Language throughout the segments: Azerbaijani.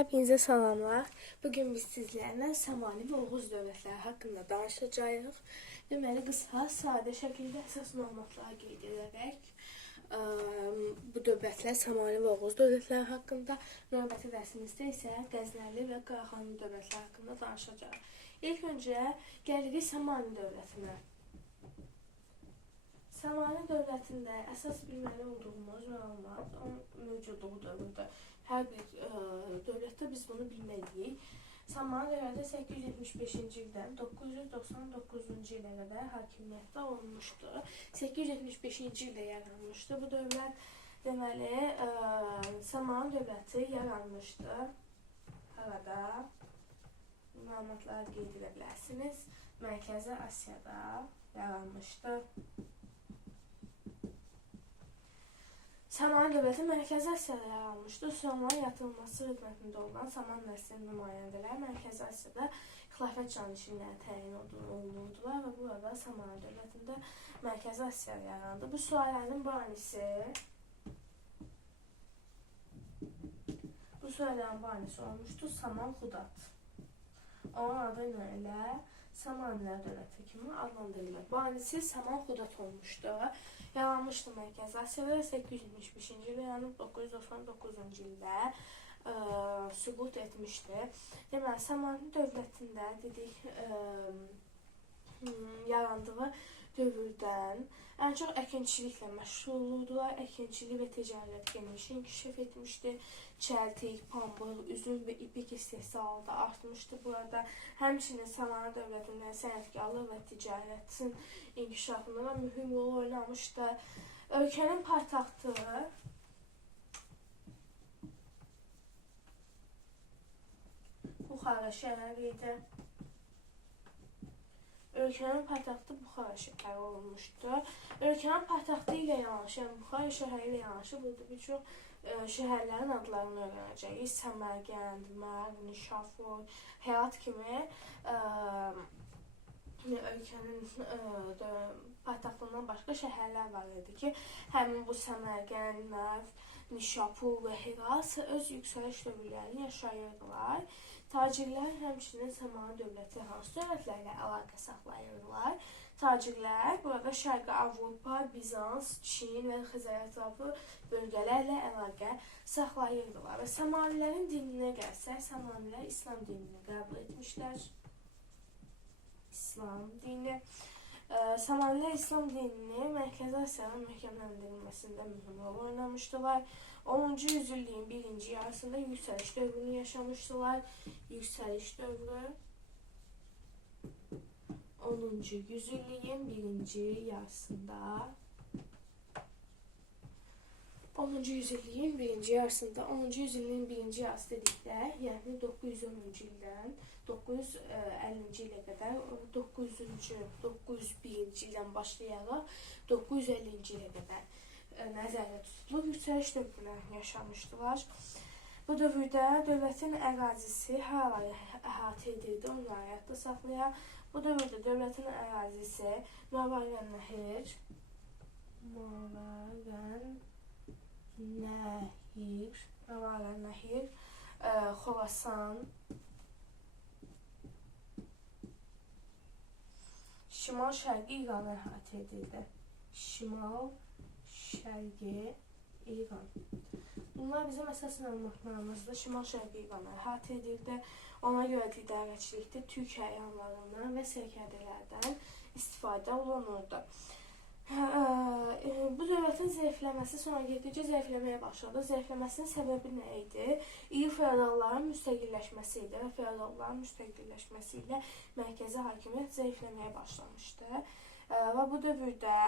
Hepinize salamlar. Bugün biz sizlerle Samani ve Oğuz dövlətləri hakkında danışacağıq. Deməli, qısa, sadə şəkildə əsas məlumatlar qeyd edərək bu dövlətlər Samani və Oğuz dövlətləri haqqında, növbəti dərsimizdə isə Qəznəli və Qaraxanlı dövlətləri haqqında danışacağıq. İlk öncə gəlirik Samani dövlətinə. Samani dövlətində əsas bilməli olduğumuz məlumat mövcudluğu dövründə. Hər bir dövlətdə biz bunu bilməliyik. Samani dövləti 875-ci ildən 999-cu ilə qədər hakimiyyətdə olmuşdur. 875-ci ildə yaranmışdır. Bu dövlət deməli Samani dövləti yaranmışdır. Harada məlumatları qeyd edə bilərsiniz. Mərkəzi Asiyada yaranmışdır. Samani dövləti Mərkəzi Asiyada yaranmışdır. Sonra yatırılması xidmətində olan Saman nəslinin nümayəndələr Mərkəzi Asiyada xilafət canişinləri təyin olunurdular və burada Samani dövlətində Mərkəzi Asiyada yarandı. Bu suallərin banisi olmuşdur Saman Xudat. Onun adı ilə Samanilər dövləti kimi adlandırılır. Banisi Saman Xudat olmuşdur. Yaranmışdı Mərkəzi Asiyada 875-ci ildə yaranıb 999-cu ildə süqut etmişdi. Deməli, Samani dövlətində dedik yarandığı dövrdən ən çox əkinçiliklə məşğul olurdular. Əkinçilik və ticarət geniş inkişaf etmişdi. Çəltik, pambıq, üzüm və ipək istehsalı da artmışdı burada. Həmçinin Samani dövlətində sənətkarlıq və ticarətin inkişafında da mühüm rol oynamışdı. Ölkənin paytaxtı Buxara şəhəri idi. Ölkənin paytaxtı Buxara şəhəri olmuşdur. Ölkənin paytaxtı ilə yanaşı, Buxara şəhəri ilə yanaşı burada bir çox şəhərlərin adlarını öyrənəcəyik. Səmərqənd, Mərv, Nişapur, Herat kimi ölkənin paytaxtından başqa şəhərlər var idi ki, həmin bu Səmərqənd, Mərv, Nişapur və Herat öz yüksəliş dövrlərini yaşayırdılar. Tacirlər həmçinin Samani dövləti hansı dövlətlərlə əlaqə saxlayırdılar? Tacirlər burada Şərqi Avropa, Bizans, Çin və Xəzər ətrafı bölgələrlə əlaqə saxlayırdılar. Və Samanilərin dininə gəlsək, Samanilər İslam dinini qəbul etmişlər. İslam dini. Samanilər İslam dinini Mərkəzi Asiyanın möhkəmləndirilməsində mühüm rol oynamışdılar. 10-cu yüzilliyin birinci yarısında yüksəliş dövrünü yaşamışdılar. Yüksəliş dövrü 10-cu yüzilliyin birinci yarısında 10-cu yüzilliyin birinci yarısı dedikdə, yəni 910-cu ildən 950-ci ilə qədər 901-ci ildən başlayaraq 950-ci ilə qədər nəzərdə tutulub yüksəliş dövrünü yaşamışdılar. Bu dövrdə dövlətin ərazisi haraları əhatə edirdi, onları həyatda saxlayan. Bu dövrdə dövlətin ərazisi Nahir, Xorasan, şimal-şərqi İranı əhatə edirdi. Şimal-şərqi İran. Bunlar bizim əsas məlumatlarımızda şimal-şərqi İranı əhatə edirdi. Ona görə idarəçilikdə türk əyanlarından və sərkərdələrdən istifadə olunurdu. Bu dövlətin zəifləməsi sonra getdikcə zəifləməyə başladı. Zəifləməsinin səbəbi nə idi? İri feodalların müstəqilləşməsi idi və feodalların müstəqilləşməsi ilə mərkəzi hakimiyyət zəifləməyə başlamışdı. Və bu dövrdə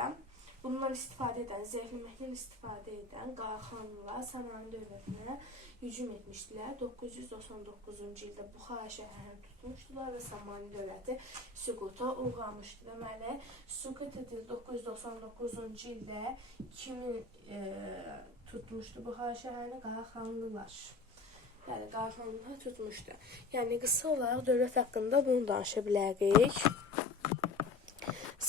bundan zəifləməkdən istifadə edən Qaraxanlılar Samani dövlətinə hücum etmişdilər. 999-cu ildə Buxara şəhərini tutmuşdular və Samani dövləti süquta uğramışdı. Deməli, süqut edildi 999-cu ildə kimin tutmuşdu Buxara şəhərini? Qaraxanlılar. Yəni, Qaraxanlılar tutmuşdu. Yəni, qısa olaraq dövlət haqqında bunu danışa bilərik.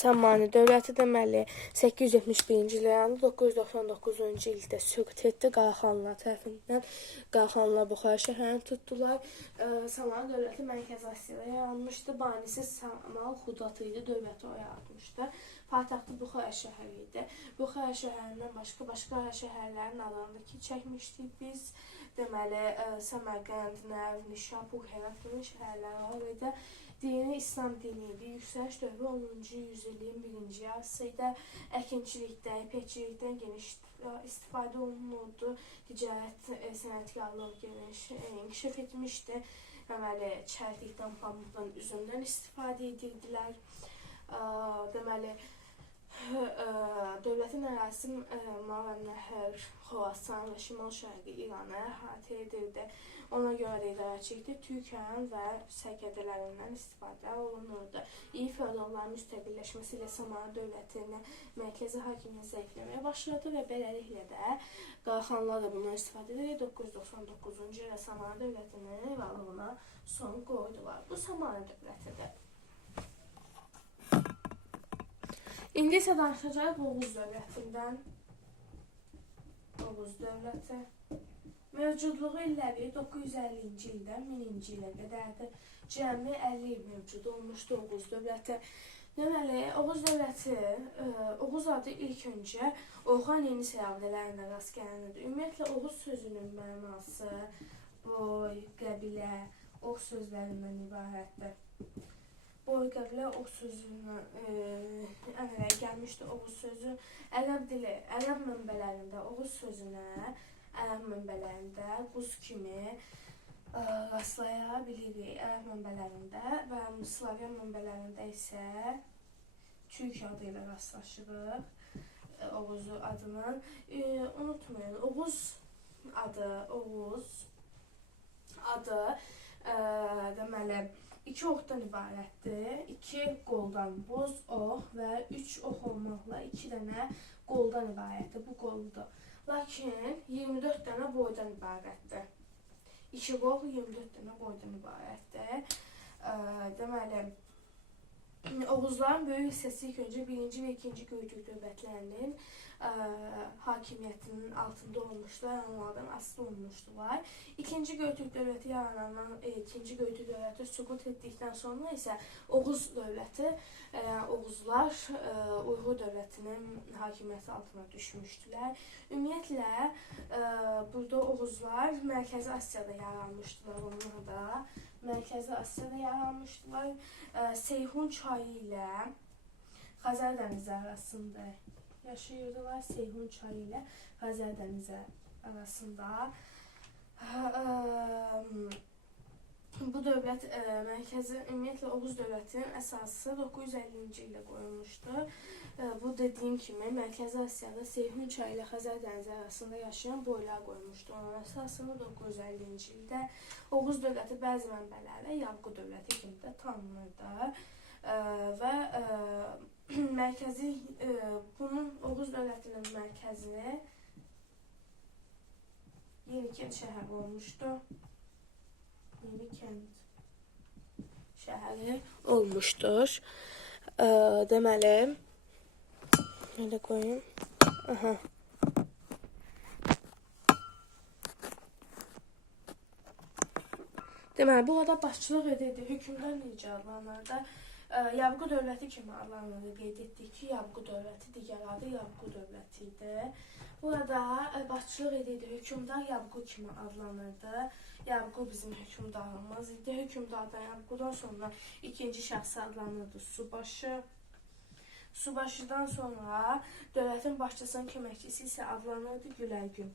Samani dövləti deməli 871-ci il yarandı, 999-cu ildə süqut etdi. Qaraxanlılar tərəfindən Qaraxanlılar Buxara şəhərini tutdular. Samani dövləti Mərkəzi Asiyada yaranmışdı. Banisi Samal Xudatı idi, dövləti o yaratmışdı. Paytaxtı Buxara şəhəri idi. Buxara şəhərindən başqa şəhərlərin adlarını da çəkmişdik biz. Deməli, Səmərqənd, Nərv, Nişapur, Herat kimi şəhərlər var idi. Dini İslam dini idi. Yüksəliş dövrü 10-cu yüzilliyin birinci yarısı idi. Əkinçilikdən, ipəkçilikdən geniş istifadə olunurdu. Ticarət, sənətkarlıq geniş inkişaf etmişdi. Deməli, çəltikdən, pamukdan, üzümdən istifadə edirdilər. Deməli, dövlətin ərazisi Maranəhər, Xorasan və Şimal-Şərqi İranı əhatə edirdi. Ona görə də idarəçilikdə Türkiyənin və sərkərdələrindən istifadə olunurdu. İyi feodalların müstəqilləşməsi ilə Samani dövlətinin mərkəzi hakimiyyəti zəifləməyə başladı və beləliklə də Qaraxanlılar da bundan istifadə edərək 999-cu ildə Samani dövlətinin varlığına son qoydular. Bu Samani dövlətidir. İndi isə danışacağıq Oğuz dövlətindən. Oğuz dövləti mövcudluğu illəri 950-ci ildən 1000-ci ilə qədərdir. Cəmi 50 il mövcud olmuşdu Oğuz dövləti. Deməli, Oğuz dövləti, Oğuz adı ilk öncə Orxan yeni abidələrində rast gəlinidir. Ümumiyyətlə, Oğuz sözünün mənası boy, qəbilə, ox sözlərindən ibarətdir. Boy, qəbilə, ox sözündən əmələ gəlmişdi Oğuz sözü. Ərəb dili, ərəb mənbələrində Oğuz sözünə ərəb mənbələrində quz kimi rastlaya bilirik. Ərəb mənbələrində və Slavyan mənbələrində isə Türk adı ilə rastlaşırıq Oğuz adının. Unutmayın, Oğuz adı deməli 2 oxdan ibarətdir. 2 qoldan boz ox və 3 ox olmaqla 2 dənə qoldan ibarətdir. Bu qoldur. Lakin 24 dənə boydan ibarətdir. 2 qol 24 dənə boydan ibarətdir. Deməli, Oğuzların böyük hissəsi ilk öncə 1-ci və 2-ci Göytürk dövlətlərinin hakimiyyətinin altında olmuşlar, onlardan asılı olmuşdular. 2-ci Göytürk dövləti yaranan 2-ci Göytürk dövləti süqut etdikdən sonra isə Oğuz dövləti, Oğuzlar Uyğur dövlətinin hakimiyyəti altına düşmüşdülər. Ümumiyyətlə, burada Oğuzlar Mərkəzi Asiyada yaranmışdılar, onlar da. Mərkəzi Asiyada yaranmışdılar. Seyhun çayı ilə Xəzər dənizi arasında yaşayırdılar. Seyhun çayı ilə Xəzər dənizi arasında. Bu dövlət mərkəzi, ümumiyyətlə Oğuz dövlətinin əsası 950-ci ildə qoyulmuşdu. Bu dediyim kimi Mərkəzi Asiyada Seyhun çayı ilə Xəzər dənizi arasında yaşayan boylar qoymuşdu. Onun əsasını 950-ci ildə Oğuz dövləti bəzi mənbələrlə Yabqu dövləti kimi də tanınırdı. Və mərkəzi, bunun Oğuz dövlətinin mərkəzi Yenikent şəhəri olmuşdu. Yenikent şəhəri olmuşdur. Deməli, nerede koyayım? Aha. Deməli, bu arada başçılıq edirdi. Hökmdar necə adlanırdı? Yabqu dövləti kimi adlanırdı. Qeyd etdik ki, Yabqu dövləti digər adı Yabqu dövləti idi. Burada başçılıq edirdi. Hökmdar Yabqu kimi adlanırdı. Yabqu bizim hökmdarımız idi. Hökmdardan Yabqudan sonra ikinci şəxsi adlanırdı Subaşı. Subaşıdan sonra dövlətin başçısının köməkçisi isə adlanırdı Gülərgün.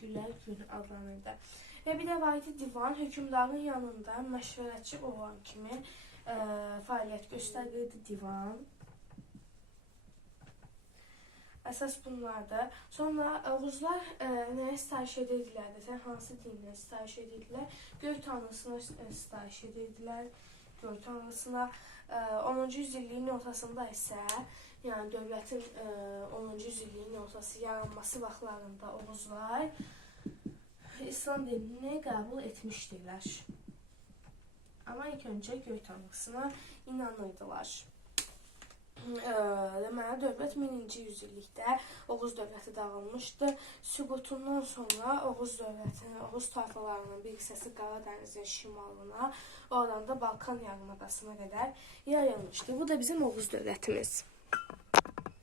Gülərgün adlanırdı. Və bir də var idi divan, hökmdarın yanında məşvərətçi olan kimi fəaliyyət göstərirdi divan. Əsas bunlardır. Sonra Oğuzlar nəyə sitayiş edirdilər desən, hansı dinlə sitayiş edirdilər? Göy tanrısına sitayiş edirdilər. Göy tanrısına 10-cu yüzilliyin ortasında isə, yəni dövlətin 10-cu yüzilliyin ortası yaranması vaxtlarında Oğuzlar İslam dinini qəbul etmişdirlər. Amma ilk öncə göy tanrısına inanırdılar. Deməli, dövlət 1000-ci yüzillikdə Oğuz dövləti dağılmışdı. Süqutundan sonra Oğuz dövlətinin, Oğuz tayfalarının bir hissəsi Qaradənizin şimalına, oradan da Balkan yarımadasına qədər yayılmışdı. Bu da bizim Oğuz dövlətimiz.